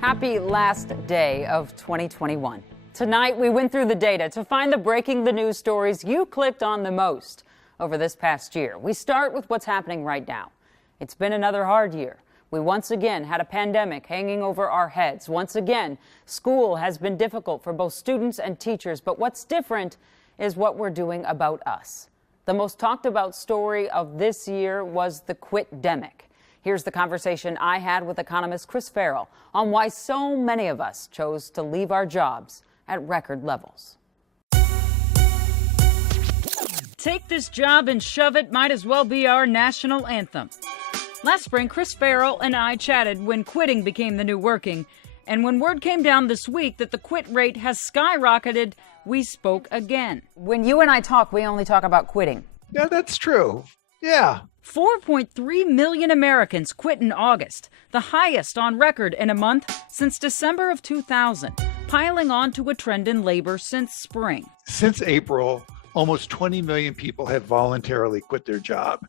Happy last day of 2021. Tonight, we went through the data to find the breaking the news stories you clicked on the most over this past year. We start with what's happening right now. It's been another hard year. We once again had a pandemic hanging over our heads. Once again, school has been difficult for both students and teachers. But what's different is what we're doing about us. The most talked about story of this year was the quit-demic. Here's the conversation I had with economist Chris Farrell on why so many of us chose to leave our jobs at record levels. Take this job and shove it might as well be our national anthem. Last spring, Chris Farrell and I chatted when quitting became the new working. And when word came down this week that the quit rate has skyrocketed, we spoke again. When you and I talk, we only talk about quitting. Yeah, that's true. Yeah. 4.3 million Americans quit in August, the highest on record in a month since December of 2000, piling on to a trend in labor since spring. Since April, almost 20 million people have voluntarily quit their job.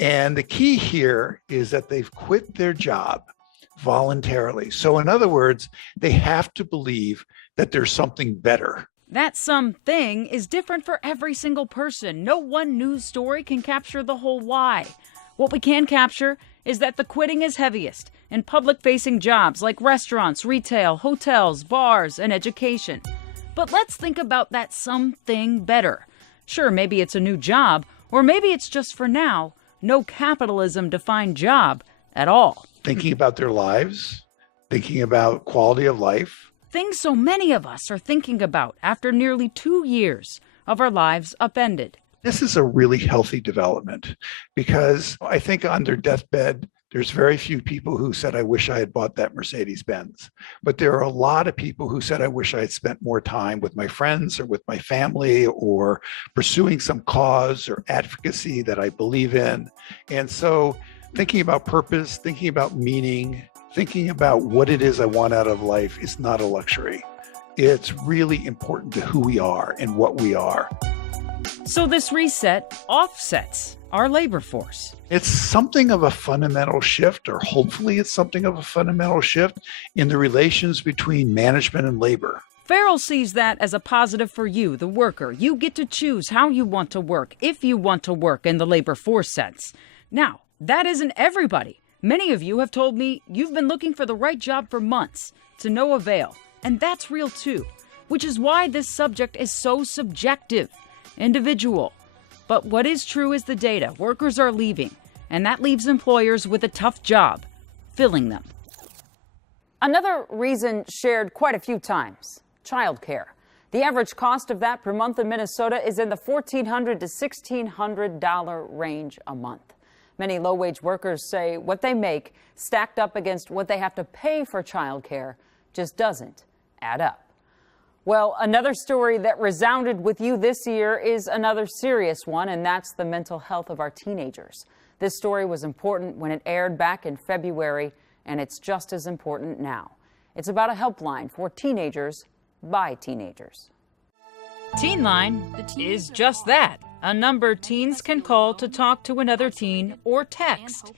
And the key here is that they've quit their job voluntarily. So in other words, they have to believe that there's something better. That something is different for every single person. No one news story can capture the whole why. What we can capture is that the quitting is heaviest in public-facing jobs like restaurants, retail, hotels, bars, and education. But let's think about that something better. Sure, maybe it's a new job, or maybe it's just for now, no capitalism-defined job at all. Thinking about their lives, thinking about quality of life. Things so many of us are thinking about after nearly 2 years of our lives upended. This is a really healthy development because I think on their deathbed, there's very few people who said, I wish I had bought that Mercedes-Benz. But there are a lot of people who said, I wish I had spent more time with my friends or with my family or pursuing some cause or advocacy that I believe in. And so thinking about purpose, thinking about meaning, thinking about what it is I want out of life is not a luxury. It's really important to who we are and what we are. So this reset offsets our labor force. It's something of a fundamental shift, or hopefully it's something of a fundamental shift in the relations between management and labor. Farrell sees that as a positive for you, the worker. You get to choose how you want to work, if you want to work in the labor force sense. Now, that isn't everybody. Many of you have told me you've been looking for the right job for months, to no avail. And that's real too, which is why this subject is so subjective, individual. But what is true is the data. Workers are leaving, and that leaves employers with a tough job, filling them. Another reason shared quite a few times, childcare. The average cost of that per month in Minnesota is in the $1,400 to $1,600 range a month. Many low-wage workers say what they make stacked up against what they have to pay for childcare just doesn't add up. Well, another story that resounded with you this year is another serious one, and that's the mental health of our teenagers. This story was important when it aired back in February, and it's just as important now. It's about a helpline for teenagers by teenagers. Teen Line is just that. A number teens can call to talk to another teen or text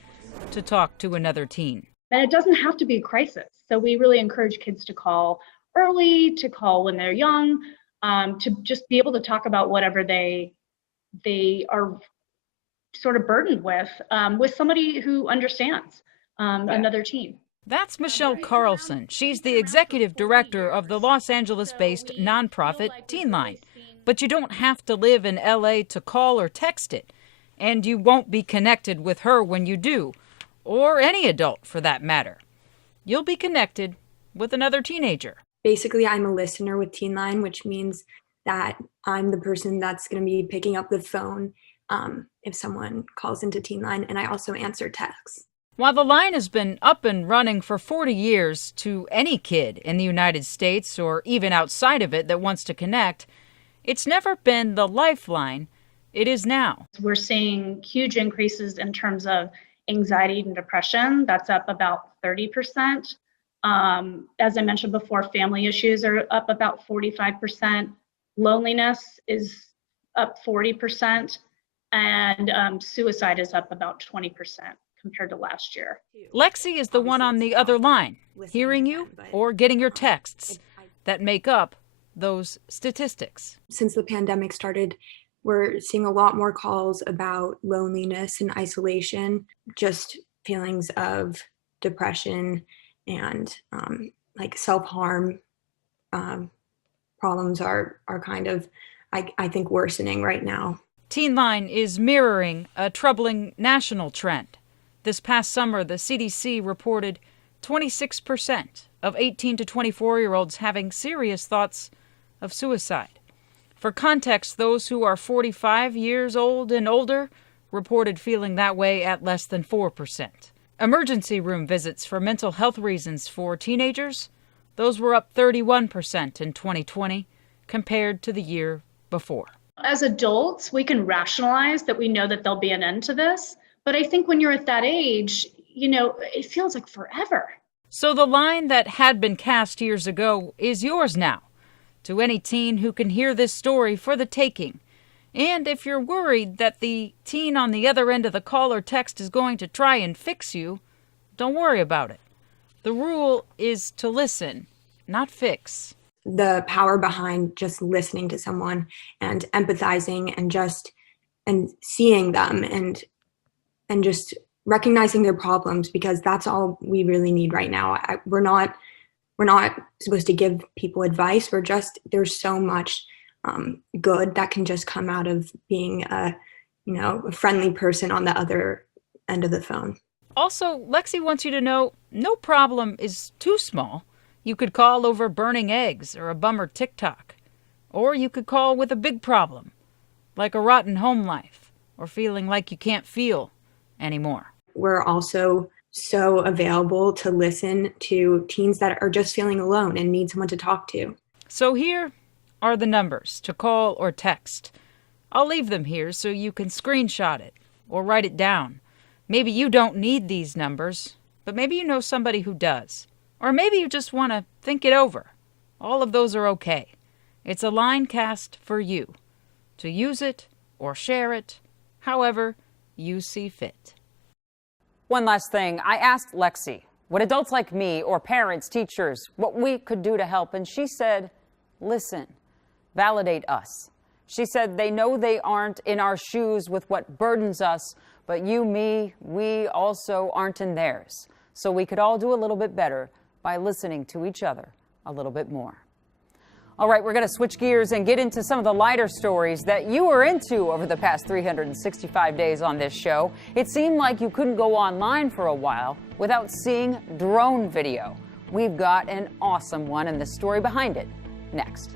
to talk to another teen. And it doesn't have to be a crisis. So we really encourage kids to call early, to call when they're young, to just be able to talk about whatever they are sort of burdened with somebody who understands another teen. That's Michelle Carlson. She's the executive director of the Los Angeles-based nonprofit Teen Line. But you don't have to live in LA to call or text it. And you won't be connected with her when you do, or any adult for that matter. You'll be connected with another teenager. Basically, I'm a listener with Teen Line, which means that I'm the person that's going to be picking up the phone if someone calls into Teen Line, and I also answer texts. While the line has been up and running for 40 years, to any kid in the United States or even outside of it that wants to connect, it's never been the lifeline it is now. We're seeing huge increases in terms of anxiety and depression. That's up about 30%. As I mentioned before, family issues are up about 45%. Loneliness is up 40%. And suicide is up about 20% compared to last year. Lexi is the one on the other line, hearing you or getting your texts that make up those statistics. Since the pandemic started, we're seeing a lot more calls about loneliness and isolation, just feelings of depression and like self-harm problems are kind of, I think, worsening right now. Teen Line is mirroring a troubling national trend. This past summer, the CDC reported 26% of 18 to 24-year-olds having serious thoughts of suicide. For context, those who are 45 years old and older reported feeling that way at less than 4%. Emergency room visits for mental health reasons for teenagers, those were up 31% in 2020 compared to the year before. As adults, we can rationalize that we know that there'll be an end to this. But I think when you're at that age, it feels like forever. So the line that had been cast years ago is yours now. To any teen who can hear this story for the taking. And if you're worried that the teen on the other end of the call or text is going to try and fix you, don't worry about it. The rule is to listen, not fix. The power behind just listening to someone and empathizing and seeing them and just recognizing their problems, because that's all we really need right now. We're not supposed to give people advice. There's so much good that can just come out of being a friendly person on the other end of the phone. Also, Lexi wants you to know no problem is too small. You could call over burning eggs or a bummer TikTok. Or you could call with a big problem, like a rotten home life or feeling like you can't feel anymore. We're also so available to listen to teens that are just feeling alone and need someone to talk to. So here are the numbers to call or text. I'll leave them here so you can screenshot it or write it down. Maybe you don't need these numbers, but maybe you know somebody who does. Or maybe you just want to think it over. All of those are okay. It's a line cast for you to use it or share it, however you see fit. One last thing. I asked Lexi what adults like me or parents, teachers, what we could do to help. And she said, listen, validate us. She said they know they aren't in our shoes with what burdens us, but you, me, we also aren't in theirs. So we could all do a little bit better by listening to each other a little bit more. All right, we're going to switch gears and get into some of the lighter stories that you were into over the past 365 days on this show. It seemed like you couldn't go online for a while without seeing drone video. We've got an awesome one and the story behind it next.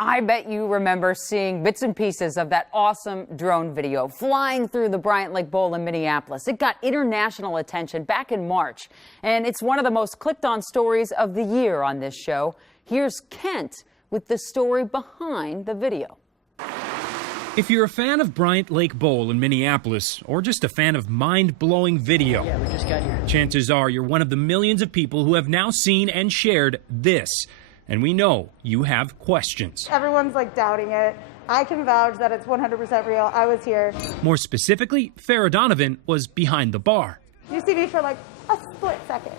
I bet you remember seeing bits and pieces of that awesome drone video flying through the Bryant Lake Bowl in Minneapolis. It got international attention back in March, and it's one of the most clicked on stories of the year on this show. Here's Kent with the story behind the video. If you're a fan of Bryant Lake Bowl in Minneapolis, or just a fan of mind-blowing video, we just got here. Chances are you're one of the millions of people who have now seen and shared this. And we know you have questions. Everyone's doubting it. I can vouch that it's 100% real. I was here. More specifically, Farrah Donovan was behind the bar. You see me for a split second.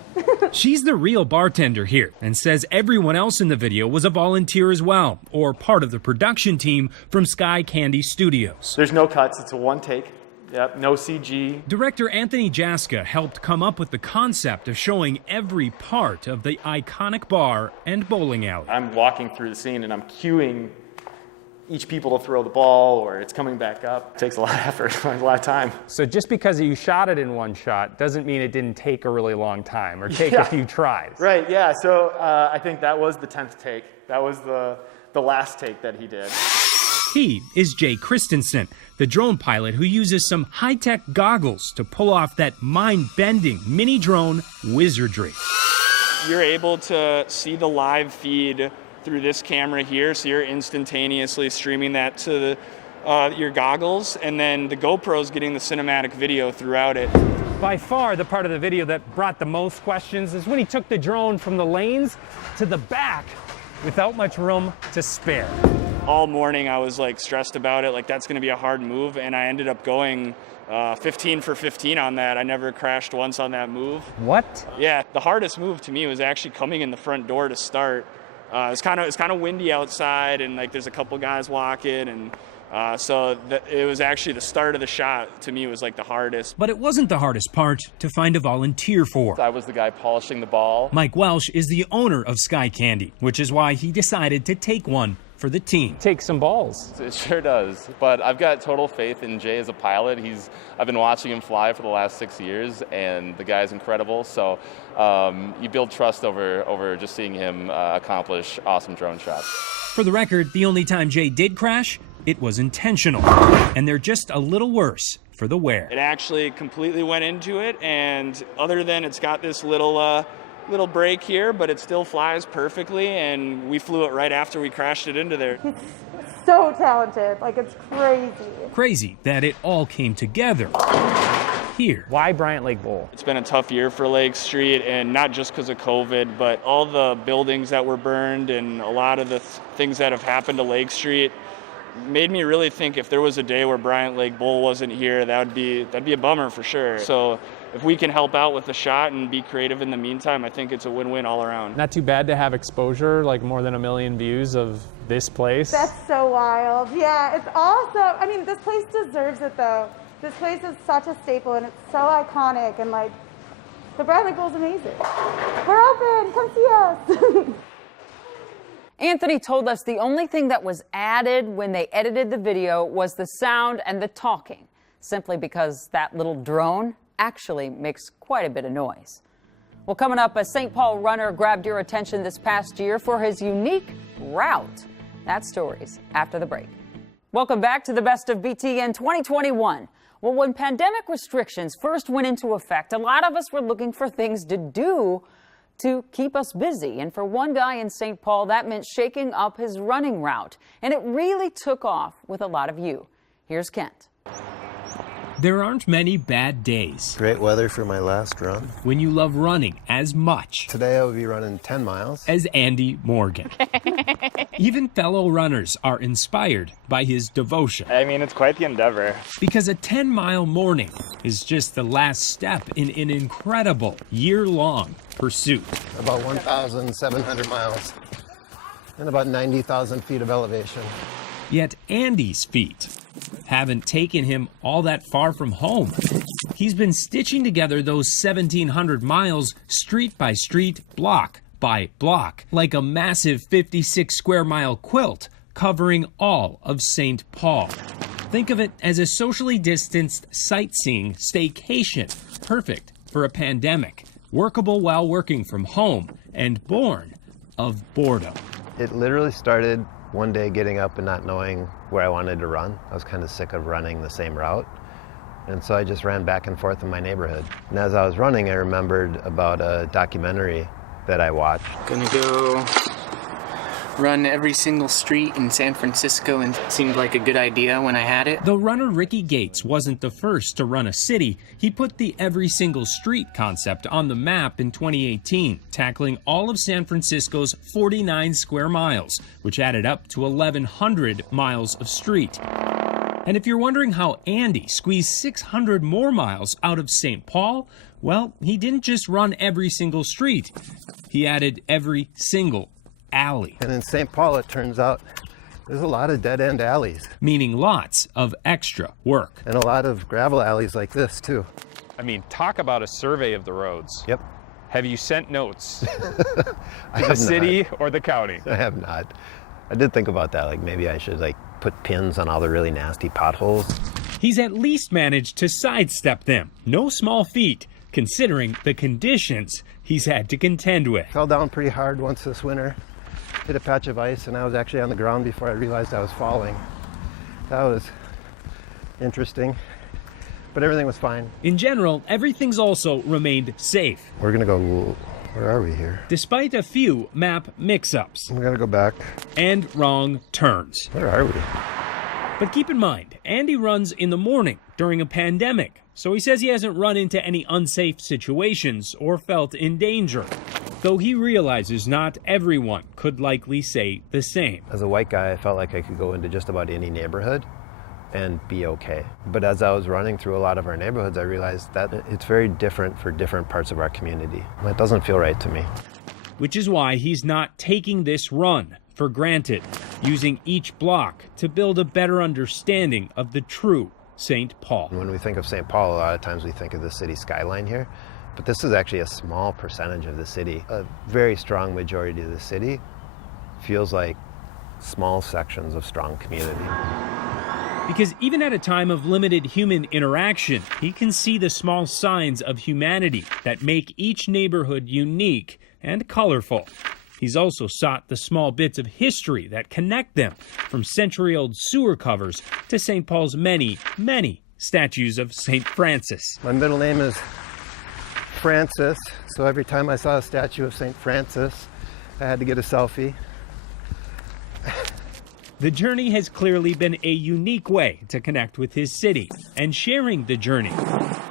She's the real bartender here and says everyone else in the video was a volunteer as well, or part of the production team from Sky Candy Studios. There's no cuts, it's a one take. Yep, no CG. Director Anthony Jaska helped come up with the concept of showing every part of the iconic bar and bowling alley. I'm walking through the scene and I'm cueing each people to throw the ball, or it's coming back up. It takes a lot of effort, a lot of time. So just because you shot it in one shot doesn't mean it didn't take a really long time or take a few tries. Right, yeah, so I think that was the 10th take. That was the last take that he did. He is Jay Christensen, the drone pilot who uses some high-tech goggles to pull off that mind-bending mini drone wizardry. You're able to see the live feed through this camera here, so you're instantaneously streaming that to your goggles, and then the GoPro's getting the cinematic video throughout it. By far, the part of the video that brought the most questions is when he took the drone from the lanes to the back without much room to spare. All morning I was like stressed about it, like that's going to be a hard move, and I ended up going 15 for 15 on that. I never crashed once on that move. What? Yeah, the hardest move to me was actually coming in the front door to start. It's kind of windy outside, and like there's a couple guys walking, and it was actually the start of the shot to me was like the hardest. But it wasn't the hardest part to find a volunteer for. I was the guy polishing the ball. Mike Welsh is the owner of Sky Candy, which is why he decided to take one for the team. Take some balls. It sure does. But I've got total faith in Jay as a pilot. I've been watching him fly for the last 6 years, and the guy's incredible. So you build trust over just seeing him accomplish awesome drone shots. For the record, the only time Jay did crash, it was intentional. And they're just a little worse for the wear. It actually completely went into it, and other than it's got this little break here, but it still flies perfectly, and we flew it right after we crashed it into there. He's so talented, like it's crazy. Crazy that it all came together here. Why Bryant Lake Bowl? It's been a tough year for Lake Street, and not just because of COVID, but all the buildings that were burned and a lot of the things that have happened to Lake Street made me really think if there was a day where Bryant Lake Bowl wasn't here, that'd be a bummer for sure. So if we can help out with the shot and be creative in the meantime, I think it's a win-win all around. Not too bad to have exposure, like more than 1 million views of this place. That's so wild. Yeah, it's awesome. I mean, this place deserves it though. This place is such a staple, and it's so iconic, and like, the Bryant Lake Bowl is amazing. We're open, come see us. Anthony told us the only thing that was added when they edited the video was the sound and the talking, simply because that little drone actually makes quite a bit of noise. Well, coming up, a St. Paul runner grabbed your attention this past year for his unique route. That story's after the break. Welcome back to the Best of BTN 2021. Well, when pandemic restrictions first went into effect, a lot of us were looking for things to do to keep us busy. And for one guy in St. Paul, that meant shaking up his running route. And it really took off with a lot of you. Here's Kent. There aren't many bad days Great weather for my last run. when you love running as much Today I will be running 10 miles. as Andy Morgan. Even fellow runners are inspired by his devotion, I mean, it's quite the endeavor. because a 10-mile morning is just the last step in an incredible year-long pursuit. About 1,700 miles and about 90,000 feet of elevation. Yet Andy's feet haven't taken him all that far from home. He's been stitching together those 1,700 miles street by street, block by block, like a massive 56 square mile quilt covering all of St. Paul. Think of it as a socially distanced sightseeing staycation, perfect for a pandemic, workable while working from home, and born of boredom. It literally started one day getting up and not knowing where I wanted to run. I was kind of sick of running the same route. And so I just ran back and forth in my neighborhood. And as I was running, I remembered about a documentary that I watched. Gonna go run every single street in San Francisco, and it seemed like a good idea when I had it. Though runner Ricky Gates wasn't the first to run a city, he put the every single street concept on the map in 2018, tackling all of San Francisco's 49 square miles, which added up to 1,100 miles of street. And if you're wondering how Andy squeezed 600 more miles out of St. Paul, well, he didn't just run every single street. He added every single alley. And in St. Paul, it turns out there's a lot of dead-end alleys. Meaning lots of extra work. And a lot of gravel alleys like this, too. I mean, talk about a survey of the roads. Yep. Have you sent notes I to the have city not. or the county? I have not. I did think about that, like maybe I should put pins on all the really nasty potholes. He's at least managed to sidestep them. No small feat, considering the conditions he's had to contend with. Fell down pretty hard once this winter. Hit a patch of ice, and I was actually on the ground before I realized I was falling. That was interesting, but everything was fine. In general, everything's also remained safe. We're gonna go, where are we here? Despite a few map mix-ups. We're gonna go back. And wrong turns. Where are we? But keep in mind, Andy runs in the morning during a pandemic, so he says he hasn't run into any unsafe situations or felt in danger. though he realizes not everyone could likely say the same. As a white guy, I felt like I could go into just about any neighborhood and be okay. But as I was running through a lot of our neighborhoods, I realized that it's very different for different parts of our community. That doesn't feel right to me. Which is why he's not taking this run for granted, using each block to build a better understanding of the true St. Paul. When we think of St. Paul, a lot of times we think of the city skyline here, but this is actually a small percentage of the city. A very strong majority of the city feels like small sections of strong community. Because even at a time of limited human interaction, he can see the small signs of humanity that make each neighborhood unique and colorful. He's also sought the small bits of history that connect them, from century-old sewer covers to St. Paul's many, many statues of St. Francis. My middle name is Francis, so every time I saw a statue of St. Francis, I had to get a selfie. The journey has clearly been a unique way to connect with his city, and sharing the journey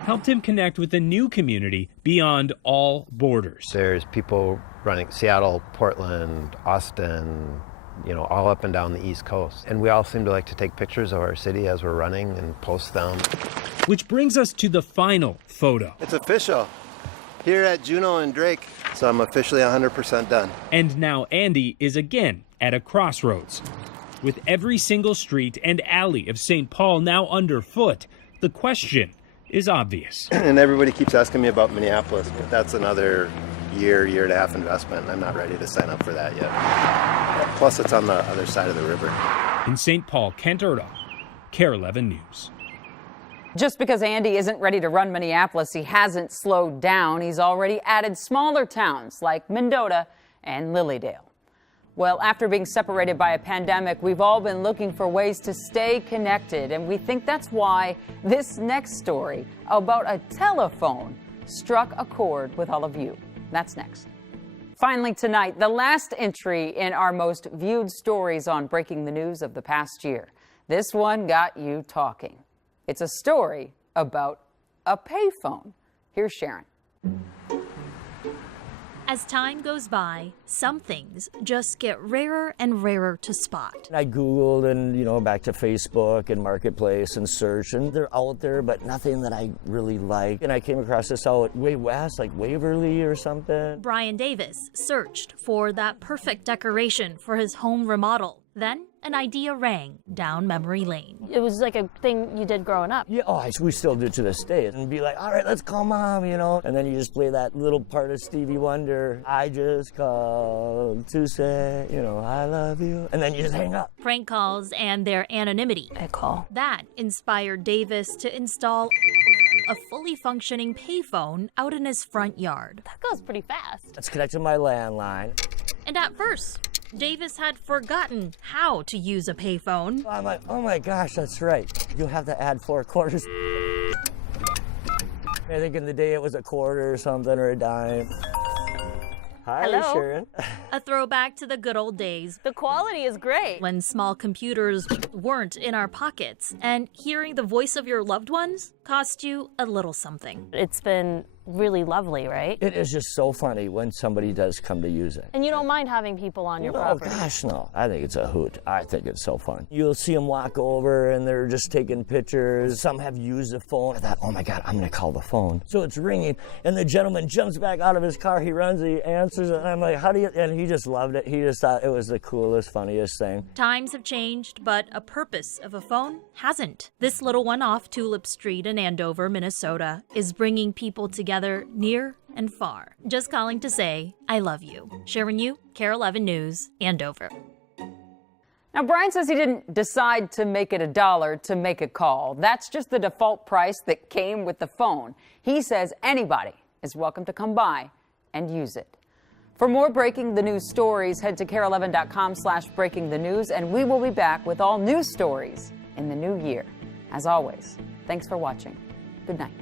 helped him connect with a new community beyond all borders. There's people running Seattle, Portland, Austin, all up and down the East Coast. And we all seem to like to take pictures of our city as we're running and post them. Which brings us to the final photo. It's official. Here at Juneau and Drake, so I'm officially 100% done. And now Andy is again at a crossroads. With every single street and alley of St. Paul now underfoot, the question is obvious. And everybody keeps asking me about Minneapolis, but that's another year and a half investment, and I'm not ready to sign up for that yet. Plus, it's on the other side of the river. In St. Paul, Kent Erdahl, KARE 11 News. Just because Andy isn't ready to run Minneapolis, he hasn't slowed down. He's already added smaller towns like Mendota and Lilydale. Well, after being separated by a pandemic, we've all been looking for ways to stay connected, and we think that's why this next story about a telephone struck a chord with all of you. That's next. Finally tonight, the last entry in our most viewed stories on Breaking the News of the past year. This one got you talking. It's a story about a payphone. Here's Sharon. As time goes by, some things just get rarer and rarer to spot. I Googled and, back to Facebook and Marketplace and search, and they're out there, but nothing that I really like. And I came across this out way west, like Waverly or something. Brian Davis searched for that perfect decoration for his home remodel. Then an idea rang down memory lane. It was like a thing you did growing up. Yeah, we still do to this day. And be like, all right, let's call Mom, And then you just play that little part of Stevie Wonder. I just called to say, I love you. And then you just hang up. Prank calls and their anonymity. I call. That inspired Davis to install a fully functioning payphone out in his front yard. That goes pretty fast. Let's connect to my landline. And at first, Davis had forgotten how to use a payphone. I'm like, oh my gosh, that's right. You'll have to add 4 quarters. I think in the day it was a quarter or something, or a dime. Hi, Hello. Sharon. A throwback to the good old days. The quality is great. When small computers weren't in our pockets, and hearing the voice of your loved ones cost you a little something. It's been really lovely, right? It is just so funny when somebody does come to use it. And you don't mind having people on your property? Oh gosh, no. I think it's a hoot. I think it's so fun. You'll see them walk over and they're just taking pictures. Some have used the phone. I thought, oh my God, I'm gonna call the phone. So it's ringing and the gentleman jumps back out of his car. He runs, he answers it, and I'm like, how do you, and he just loved it. He just thought it was the coolest, funniest thing. Times have changed, but a purpose of a phone hasn't. This little one off Tulip Street in Andover, Minnesota, is bringing people together near and far. Just calling to say, I love you. Sharon Yu, KARE 11 News, Andover. Now, Brian says he didn't decide to make it $1 to make a call. That's just the default price that came with the phone. He says anybody is welcome to come by and use it. For more Breaking the News stories, head to KARE11.com/breakingthenews, and we will be back with all news stories in the new year. As always, thanks for watching. Good night.